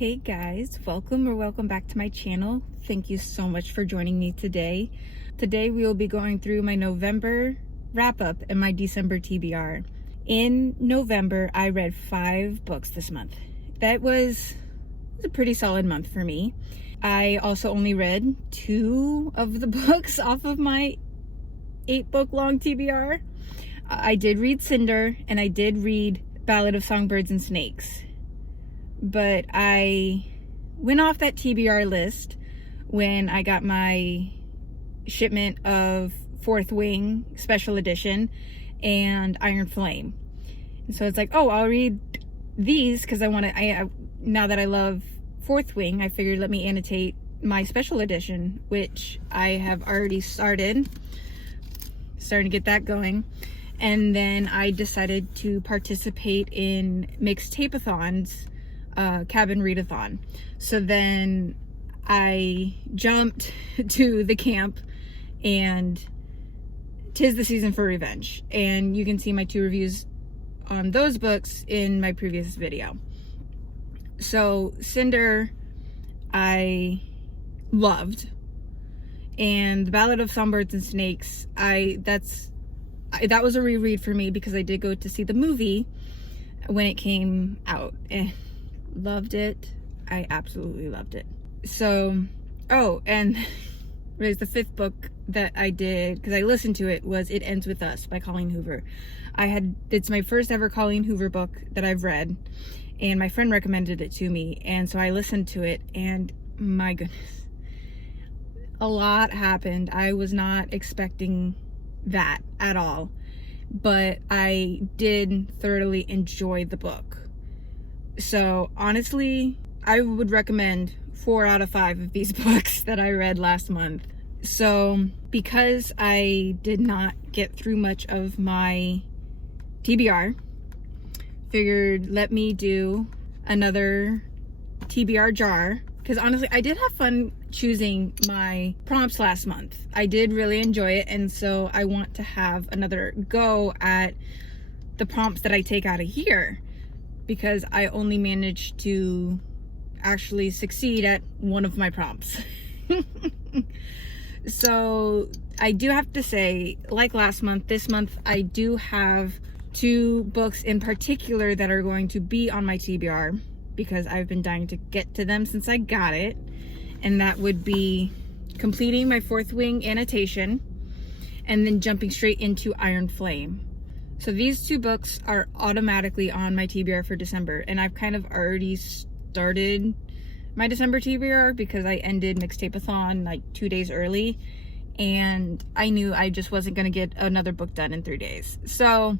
Hey guys, welcome back to my channel. Thank you so much for joining me today. Today we will be going through my November wrap-up and my December TBR. In November, I read 5 books this month. That was a pretty solid month for me. I also only read 2 of the books off of my 8-book long TBR. I did read Cinder and I did read Ballad of Songbirds and Snakes. But I went off that TBR list when I got my shipment of Fourth Wing Special Edition and Iron Flame. And so it's like, oh, I'll read these because now that I love Fourth Wing, I figured let me annotate my Special Edition, which I have already starting to get that going. And then I decided to participate in Mixtape-a-thons, cabin readathon. So then I jumped to the camp and 'tis the season for revenge, and you can see my 2 reviews on those books in my previous video. So Cinder I loved, and the Ballad of Songbirds and Snakes that was a reread for me because I did go to see the movie when it came out and loved it. I absolutely loved it. So, oh, and there's the 5th book that I did, because I listened to it, was It Ends With Us by Colleen Hoover. It's my first ever Colleen Hoover book that I've read, and my friend recommended it to me, and so I listened to it, and my goodness, a lot happened. I was not expecting that at all, but I did thoroughly enjoy the book. So honestly, I would recommend 4 out of 5 of these books that I read last month. So because I did not get through much of my TBR, figured let me do another TBR jar, because honestly I did have fun choosing my prompts last month. I did really enjoy it, and so I want to have another go at the prompts that I take out of here, because I only managed to actually succeed at one of my prompts. So I do have to say, like last month, this month I do have 2 books in particular that are going to be on my TBR, because I've been dying to get to them since I got it, and that would be completing my Fourth Wing annotation and then jumping straight into Iron Flame. So these 2 books are automatically on my TBR for December, and I've kind of already started my December TBR because I ended Mixtape-a-thon like 2 days early, and I knew I just wasn't going to get another book done in 3 days. So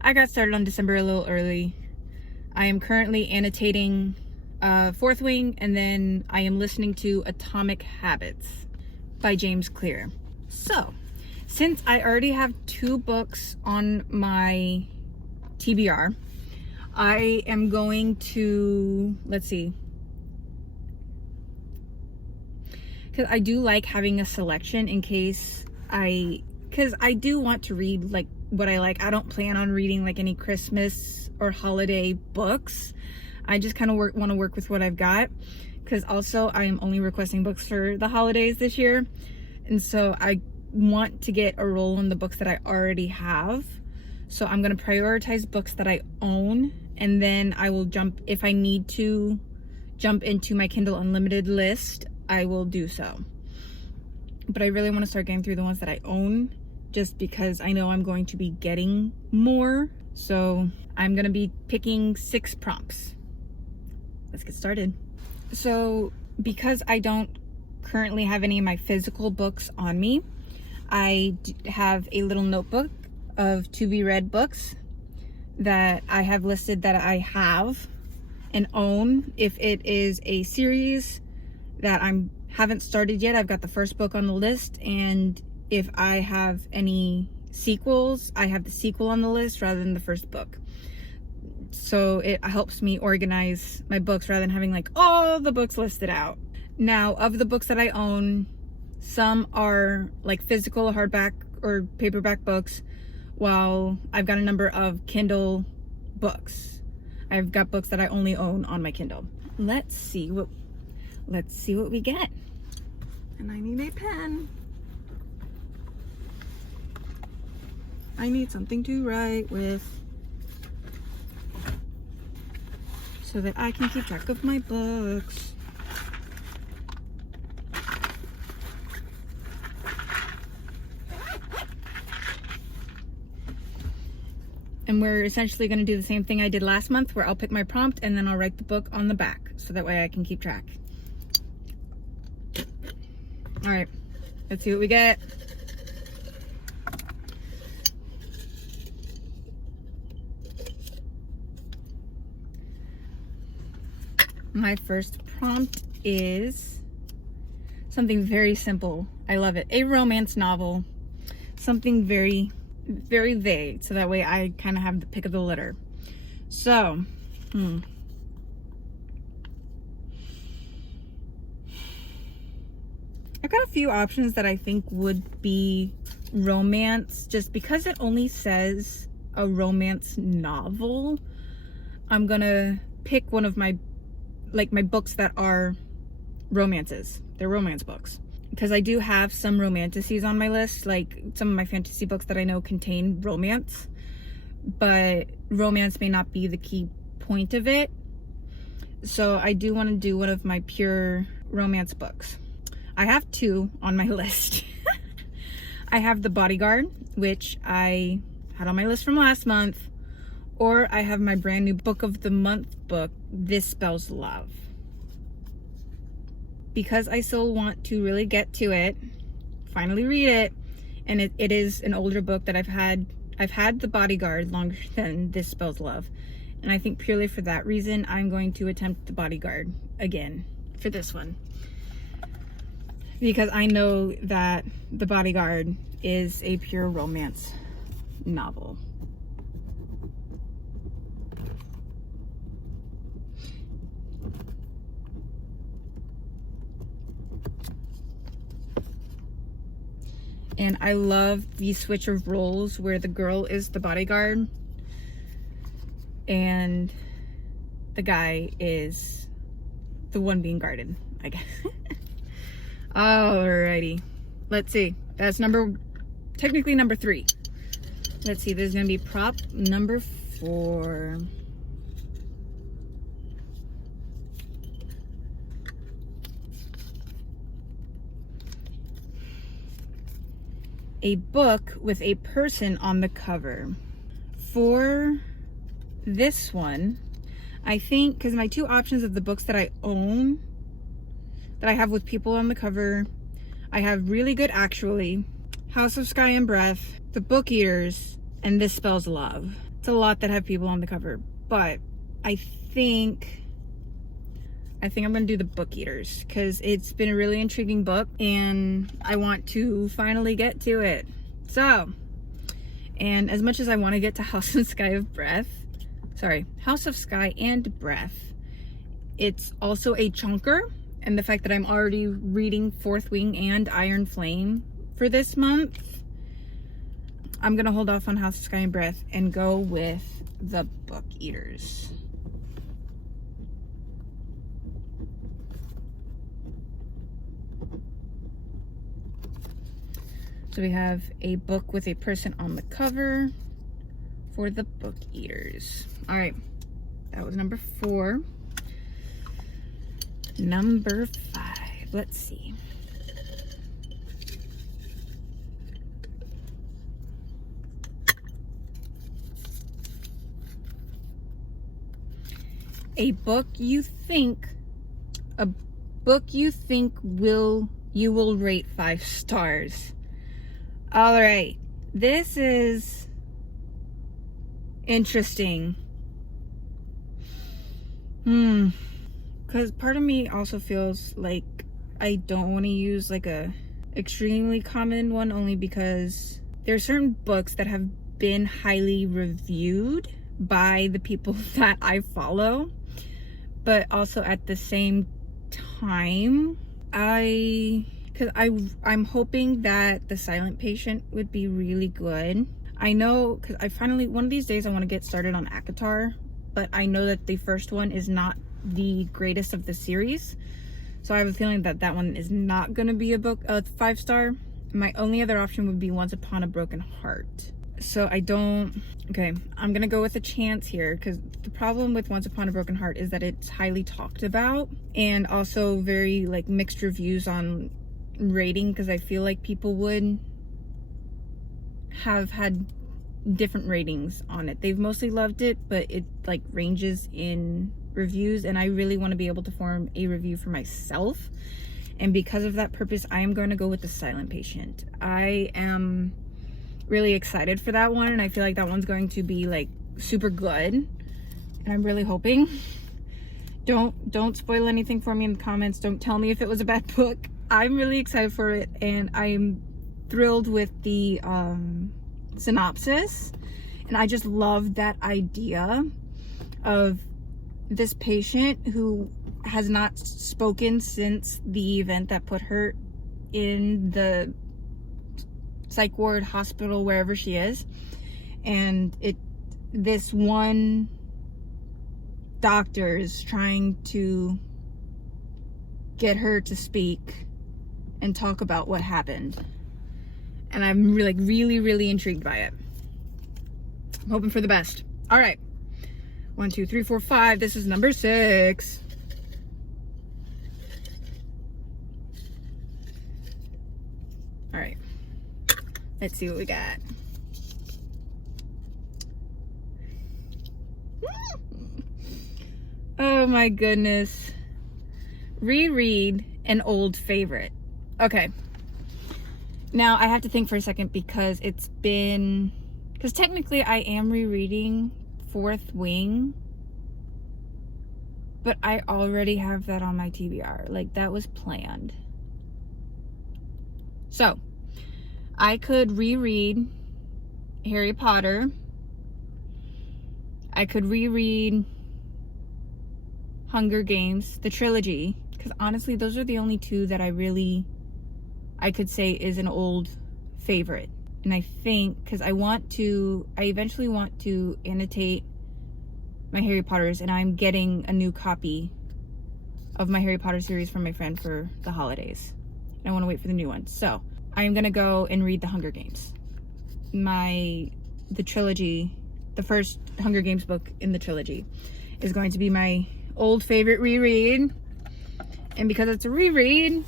I got started on December a little early. I am currently annotating Fourth Wing, and then I am listening to Atomic Habits by James Clear. So since I already have 2 books on my TBR, I am going to, let's see, because I do like having a selection in case because I do want to read like what I like. I don't plan on reading like any Christmas or holiday books. I just kind of want to work with what I've got, because also I am only requesting books for the holidays this year, and so I want to get a roll on the books that I already have. So I'm going to prioritize books that I own, and then I will jump, if I need to jump into my Kindle Unlimited list, I will do so. But I really want to start getting through the ones that I own, just because I know I'm going to be getting more. So I'm going to be picking 6 prompts. Let's get started. So because I don't currently have any of my physical books on me, I have a little notebook of to be read books that I have listed that I have and own. If it is a series that I haven't started yet, I've got the first book on the list, and if I have any sequels, I have the sequel on the list rather than the first book. So it helps me organize my books rather than having like all the books listed out. Now, of the books that I own, some are like physical hardback or paperback books, while I've got a number of Kindle books. I've got books that I only own on my Kindle. Let's see what we get. And I need a pen. I need something to write with so that I can keep track of my books. And we're essentially going to do the same thing I did last month, where I'll pick my prompt and then I'll write the book on the back, so that way I can keep track. All right, let's see what we get. My first prompt is something very simple. I love it. A romance novel. Something very, very vague, so that way I kind of have the pick of the litter. So, I've got a few options that I think would be romance. Just because it only says a romance novel, I'm gonna pick one of my books that are romances. They're romance books. Because I do have some romanticies on my list, like some of my fantasy books that I know contain romance, but romance may not be the key point of it. So I do want to do one of my pure romance books. I have two on my list. I have The Bodyguard, which I had on my list from last month, or I have my brand new book of the month book, This Spells Love. Because I still want to really get to it, finally read it, and it is an older book that I've had The Bodyguard longer than This Spells Love. And I think purely for that reason, I'm going to attempt The Bodyguard again for this one. Because I know that The Bodyguard is a pure romance novel. And I love the switch of roles where the girl is the bodyguard and the guy is the one being guarded, I guess. Alrighty. Let's see. That's technically number 3. Let's see. There's going to be prop number 4. A book with a person on the cover. For this one, I think, because my two options of the books that I own, that I have with people on the cover, I have Really Good Actually, House of Sky and Breath, The Book Eaters, and This Spells Love. It's a lot that have people on the cover, but I think I'm going to do The Book Eaters because it's been a really intriguing book and I want to finally get to it. So, and as much as I want to get to House of Sky and Breath, it's also a chunker, and the fact that I'm already reading Fourth Wing and Iron Flame for this month, I'm going to hold off on House of Sky and Breath and go with The Book Eaters. So we have a book with a person on the cover for The Book Eaters. All right, that was number 4. Number 5, let's see. A book you think you will rate 5 stars. All right, this is interesting. Because part of me also feels like I don't want to use like a extremely common one, only because there are certain books that have been highly reviewed by the people that I follow, but also at the same time, I'm hoping that The Silent Patient would be really good. I know, because one of these days I want to get started on ACOTAR, but I know that the first one is not the greatest of the series. So I have a feeling that that one is not going to be a 5-star. My only other option would be Once Upon a Broken Heart. So okay, I'm going to go with a chance here, because the problem with Once Upon a Broken Heart is that it's highly talked about and also very like mixed reviews on rating, because I feel like people would have had different ratings on it. They've mostly loved it, but it like ranges in reviews, and I really want to be able to form a review for myself. And because of that purpose, I am going to go with The Silent Patient. I am really excited for that one, and I feel like that one's going to be like super good, and I'm really hoping. Don't spoil anything for me in the comments. Don't tell me if it was a bad book. I'm really excited for it, and I'm thrilled with the synopsis, and I just love that idea of this patient who has not spoken since the event that put her in the psych ward, hospital, wherever she is, and this one doctor is trying to get her to speak and talk about what happened, and I'm really intrigued by it. I'm hoping for the best. All right, 1 2 3 4 5. This is number 6. All right, let's see what we got. Oh my goodness. Reread an old favorite. Okay. Now I have to think for a second, because technically I am rereading Fourth Wing, but I already have that on my TBR. Like, that was planned. So I could reread Harry Potter. I could reread Hunger Games, the trilogy, because honestly those are the only two that I could say is an old favorite. And I think, because I eventually want to annotate my Harry Potters, and I'm getting a new copy of my Harry Potter series from my friend for the holidays. And I want to wait for the new one. So I'm gonna go and read the Hunger Games. The trilogy, the first Hunger Games book in the trilogy is going to be my old favorite reread. And because it's a reread,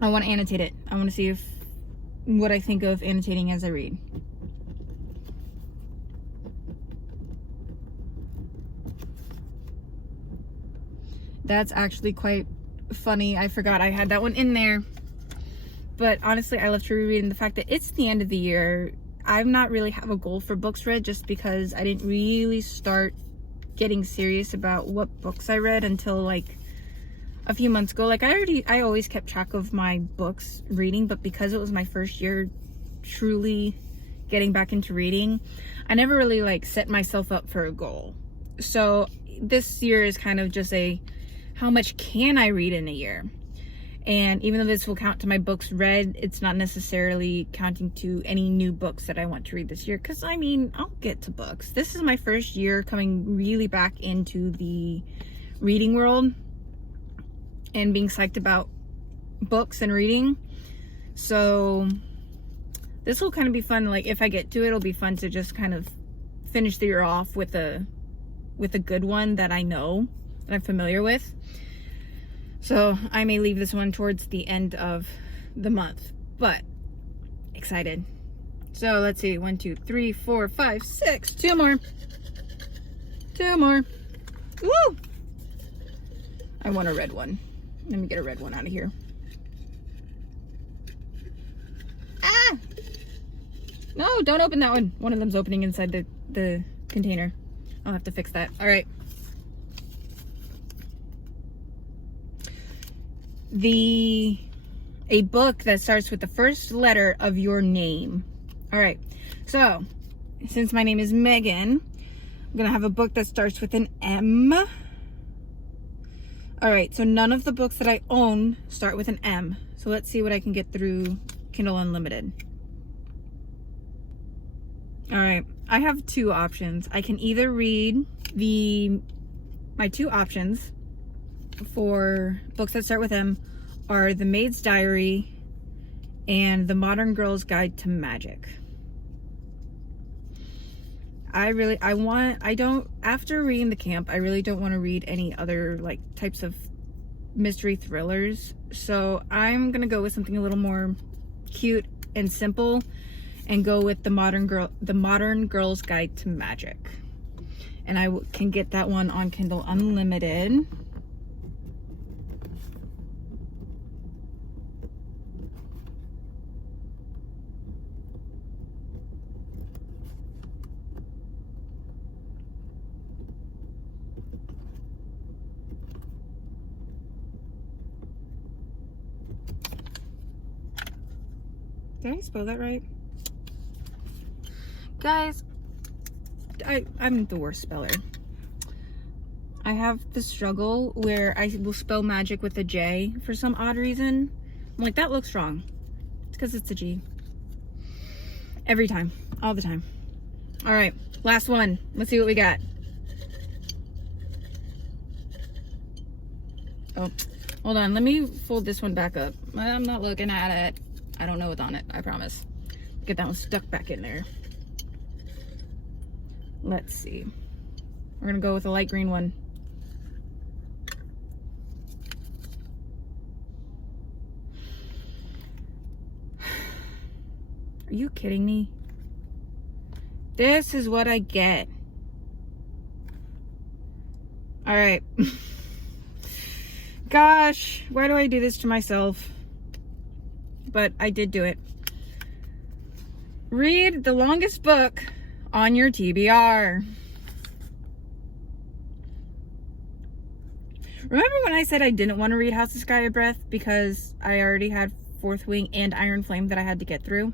I want to annotate it. I want to see what I think of annotating as I read. That's actually quite funny. I forgot I had that one in there. But honestly, I love to reread, and the fact that it's the end of the year, I'm not really have a goal for books read, just because I didn't really start getting serious about what books I read until like a few months ago. Like, I always kept track of my books reading, but because it was my first year truly getting back into reading, I never really like set myself up for a goal. So this year is kind of just how much can I read in a year? And even though this will count to my books read, it's not necessarily counting to any new books that I want to read this year. Because, I mean, I'll get to books. This is my first year coming really back into the reading world and being psyched about books and reading. So this will kind of be fun. Like, if I get to it, it'll be fun to just kind of finish the year off with a good one that I know, that I'm familiar with. So I may leave this one towards the end of the month, but excited. So let's see, 1 2 3 4 5 6, 2 more. Woo! I want a red one. Let me get a red one out of here. Ah! No, don't open that one. One of them's opening inside the container. I'll have to fix that. All right. A book that starts with the first letter of your name. All right. So, since my name is Megan, I'm going to have a book that starts with an M. All right. So, none of the books that I own start with an M. So, let's see what I can get through Kindle Unlimited. All right. I have two options. I can either read My two options for books that start with M are The Maid's Diary and The Modern Girl's Guide to Magic. After reading The Camp, I really don't want to read any other like types of mystery thrillers. So I'm gonna go with something a little more cute and simple and go with The Modern Girl's Guide to Magic. And I can get that one on Kindle Unlimited. Did I spell that right? Guys, I'm the worst speller. I have the struggle where I will spell magic with a J for some odd reason. I'm like, that looks wrong. It's because it's a G. Every time. All the time. All right, last one. Let's see what we got. Oh, hold on. Let me fold this one back up. I'm not looking at it. I don't know what's on it, I promise. Get that one stuck back in there. Let's see. We're gonna go with a light green one. Are you kidding me? This is what I get. All right. Gosh, why do I do this to myself? But I did do it. Read the longest book on your TBR. Remember when I said I didn't want to read House of Sky and Breath because I already had Fourth Wing and Iron Flame that I had to get through?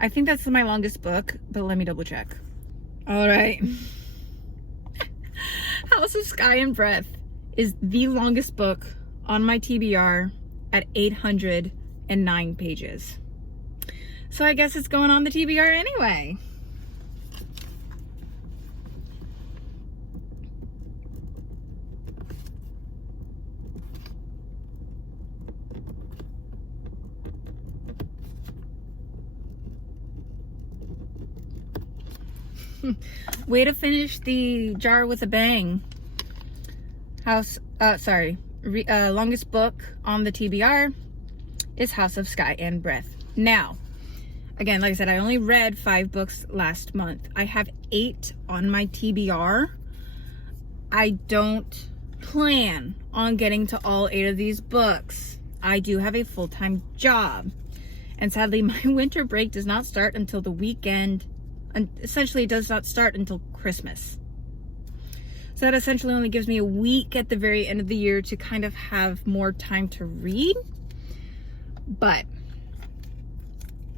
I think that's my longest book, but let me double check. All right. House of Sky and Breath is the longest book on my TBR at 809 pages. So I guess it's going on the TBR anyway. Way to finish the jar with a bang. Longest book on the TBR is House of Sky and Breath. Now, again, like I said, I only read 5 books last month. I have 8 on my TBR. I don't plan on getting to all 8 of these books. I do have a full-time job. And sadly, my winter break does not start until the weekend. And essentially, it does not start until Christmas. So that essentially only gives me a week at the very end of the year to kind of have more time to read. But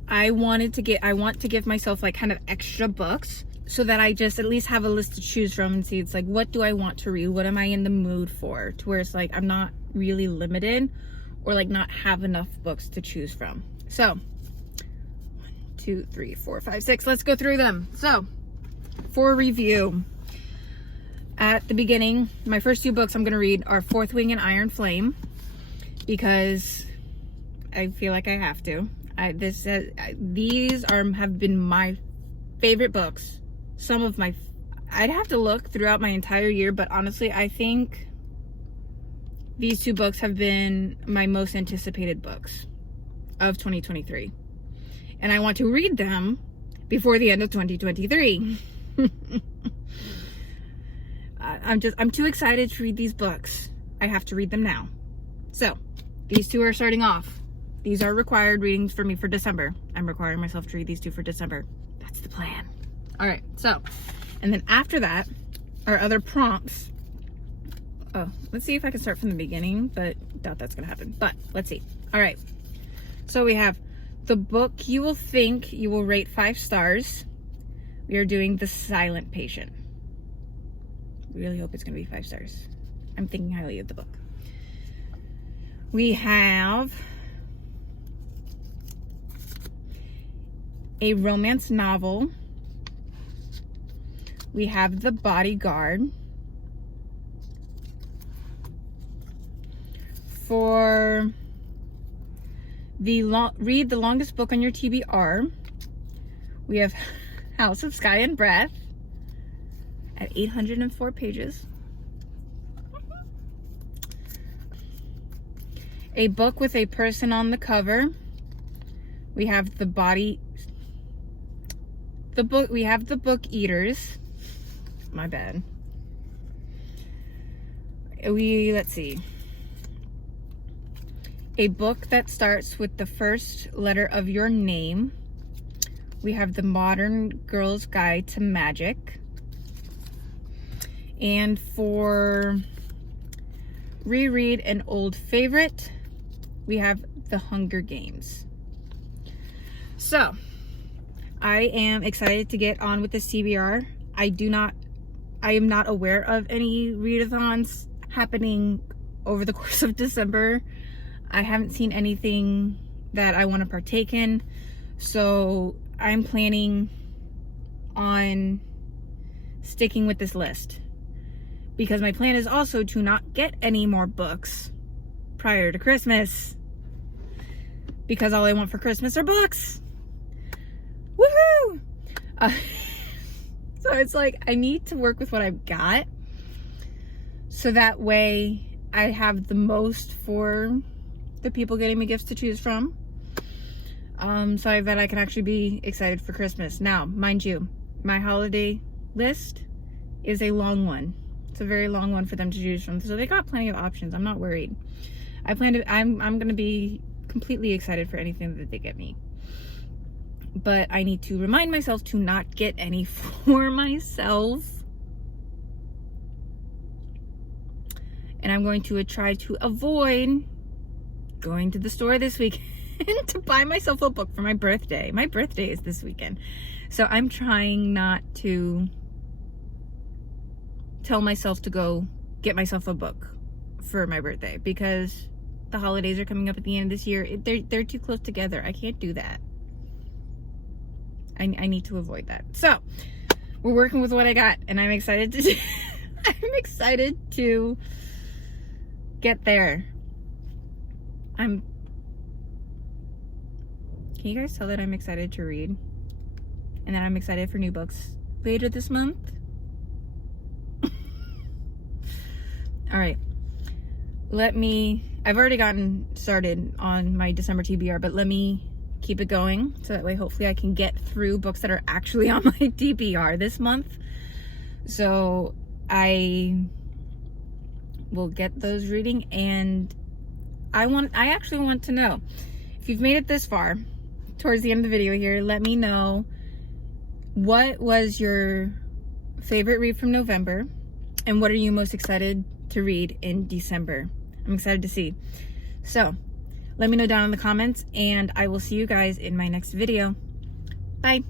I want to give myself like kind of extra books so that I just at least have a list to choose from and see, it's like, what do I want to read? What am I in the mood for? To where it's like, I'm not really limited or like not have enough books to choose from. So 1, 2, 3, 4, 5, 6. Let's go through them. So for review, at the beginning, my first 2 books I'm going to read are Fourth Wing and Iron Flame because I feel like I have to. These have been my favorite books. I'd have to look throughout my entire year, but honestly, I think these 2 books have been my most anticipated books of 2023. And I want to read them before the end of 2023. I'm too excited to read these books. I have to read them now. So, these 2 are starting off. These are required readings for me for December. I'm requiring myself to read these 2 for December. That's the plan. All right, so, and then after that are other prompts. Oh, let's see if I can start from the beginning, but doubt that's gonna happen. But let's see. All right, so we have the book you will think you will rate 5 stars. We are doing The Silent Patient. Really hope it's gonna be 5 stars. I'm thinking highly of the book. We have a romance novel we have The Bodyguard. For the read the longest book on your TBR, we have House of Sky and Breath at 804 pages. A book with a person on the cover. We have The Book Eaters. My bad. Let's see. A book that starts with the first letter of your name. We have The Modern Girl's Guide to Magic. And for reread an old favorite, we have The Hunger Games. So, I am excited to get on with this TBR. I am not aware of any readathons happening over the course of December. I haven't seen anything that I want to partake in, so I'm planning on sticking with this list, because my plan is also to not get any more books prior to Christmas, because all I want for Christmas are books. Woohoo! So it's like I need to work with what I've got, so that way I have the most for the people getting me gifts to choose from, so that I can actually be excited for Christmas. Now, mind you, my holiday list is a long one. It's a very long one for them to choose from, so they got plenty of options. I'm not worried. I'm gonna be completely excited for anything that they get me, but I need to remind myself to not get any for myself, and I'm going to try to avoid going to the store this weekend to buy myself a book for my birthday. My birthday is this weekend, so I'm trying not to tell myself to go get myself a book for my birthday, because the holidays are coming up at the end of this year. They're too close together. I can't do that. I need to avoid that. So we're working with what I got, and I'm excited to I'm excited to get there. Can you guys tell that I'm excited to read, and that I'm excited for new books later this month? All right, I've already gotten started on my December TBR, but let me keep it going, so that way hopefully I can get through books that are actually on my TBR this month. So I will get those reading, and I actually want to know, if you've made it this far towards the end of the video here, let me know what was your favorite read from November, and what are you most excited to read in December. I'm excited to see. So let me know down in the comments, and I will see you guys in my next video. Bye.